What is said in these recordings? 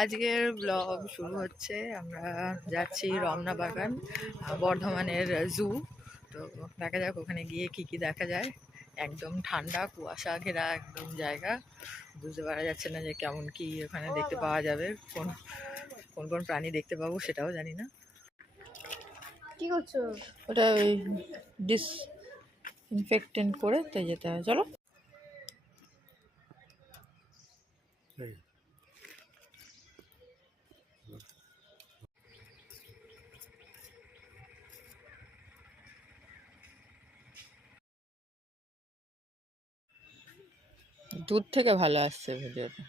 আজকের ব্লগ শুরু হচ্ছে। আমরা যাচ্ছি রমনা বাগান, বর্ধমানের জু। তো দেখা যাক ওখানে গিয়ে কি কি দেখা যায়। একদম ঠান্ডা কুয়াশা ঘেরা একদম জায়গা, বুঝতে পারা যাচ্ছে না যে কেমন কি ওখানে দেখতে পাওয়া যাবে, কোন কোন কোন প্রাণী দেখতে পাবো সেটাও জানি না। কি করছো? ওটা ওই ডিসইনফেক্টেন্ট করে তাই যেতে হবে। চলো। দূর থেকে ভালো আসছে ভিডিওটা।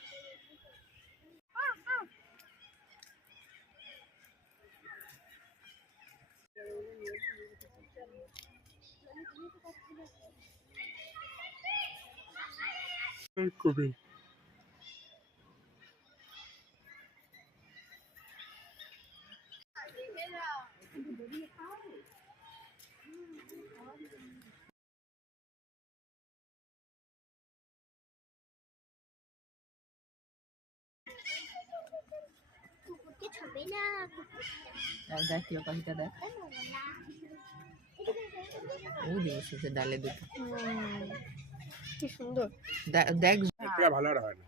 কবি দেখ কি পাখিটা দেখ, ও দিয়েছে ডালে দুটো। কি সুন্দর। দেখ ভালো আর হয় না।